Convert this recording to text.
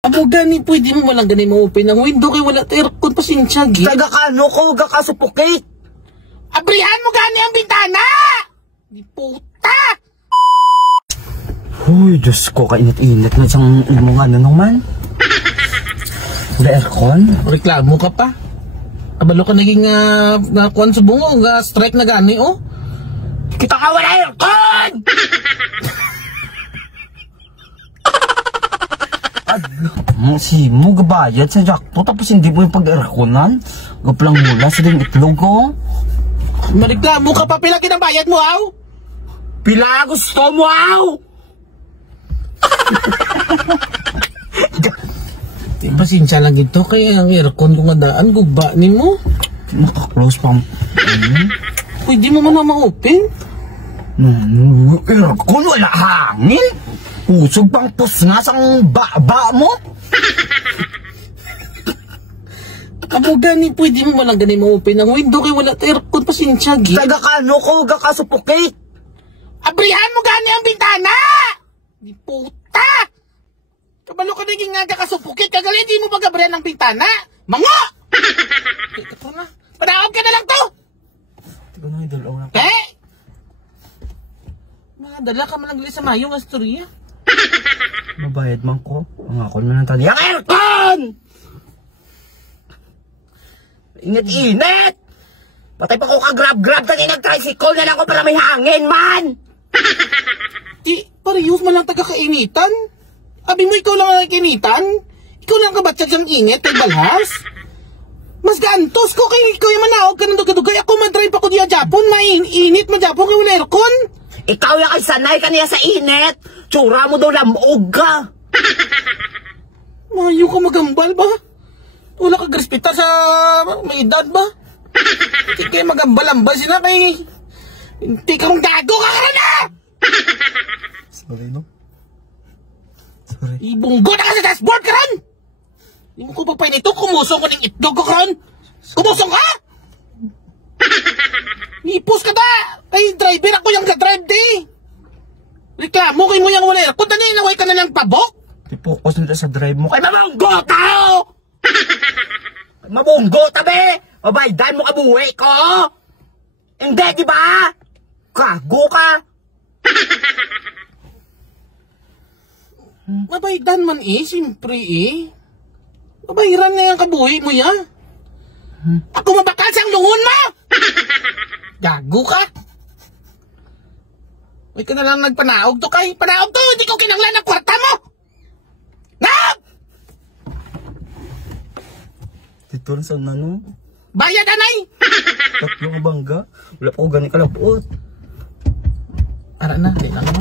Amo gani, pwede mo walang gani ma-open ang window kay wala aircon, pasensya gi. Taga kano ko, gakasupukit. Abrihan mo gani ang bintana! Di puta! Uy, Diyos ko, kainit-init na siyang mga ano naman. Wala aircon? Reklamo ka pa? Abalo ka naging kuwan sa bungo, strike na gani, oh. Kita ka wala aircon! Si mo gabayad sa jackpot tapos hindi mo yung pag-airconan. Gaplang mula sa ding itlog ko. Mareklamo ka pa, pila kinabayad mo, aw? Pila gusto mo, aw? Pasensya lang ito, kaya ang aircon kung adaan, gubanin mo. Naka-close pa. Pwede mo man na ma-open? No, aircon wala hangin. Usog pang pusngas ang baba mo. Amo gani, pwede mo walang gani ma-open ang window kay wala aircon, pasensya gi. Taga kano ko, gakasupukit. Abrihan mo gani ang bintana! Di puta! Kabalo ka naging nga kakasupukit, kagali di mo pag-abrihan ng bintana! Mango! Ito na, panaog ka na lang to! Tiga na, idol na. Eh! Dala ka man lang sa mayong astorya. Mabayad man ko. Ang ako naman ang tali. Ang aircon! Init-init! Patay pa ko ka-grab-grab kanina nag-tricycle na lang ko para may hangin, man! Di, parehas man lang taga-kainitan. Abi mo ikaw lang ang kainitan? Ikaw lang ka ba tsadyang init kay balhas? Mas gantos ko kay ikaw yung manaog ka ng dugay-dugay. Ako madrive ako diya Japon, mainit ma-Japon kay wala aircon. Ikaw yung ay sanay ka niya sa init. Tsura mo daw lamog ka. Mayo ka magambal ba? Wala ka respeto sa may edad ba? Hindi kayo magambal-ambal sila kay... Hindi ka mong gago ka ka na! Sorry, no? Sorry. Ibunggo na ka sa dashboard ka ron! Hindi mo ko pagpain ito, kumusong ko ng itlog ko ron! Kumusong ka! Ipos ka ba? Ay, driver ako yung ka-drive di! Reklamo kayo mo yung wala aircon, tani inaway ka na ng pabok! Ipokus nila sa drive mo. Kay mabunggo ka! Mabunggo tabi! Mabaydan mo kabuhi ko! Hindi, di ba? Kago ka! Mabaydan man siyempre Mabayaran na yung kabuhi mo ya. Ako mabakas ang lungon mo! Gago ka! May ka na lang nagpanaog to kay. Panaog to! Hindi ko kinanglan ang kwarta mo! Naog! Dito rin sa nano. Bayad anay! Tatlong bangga. Wala pa ko gani kalapot. Ara na, di lang mo.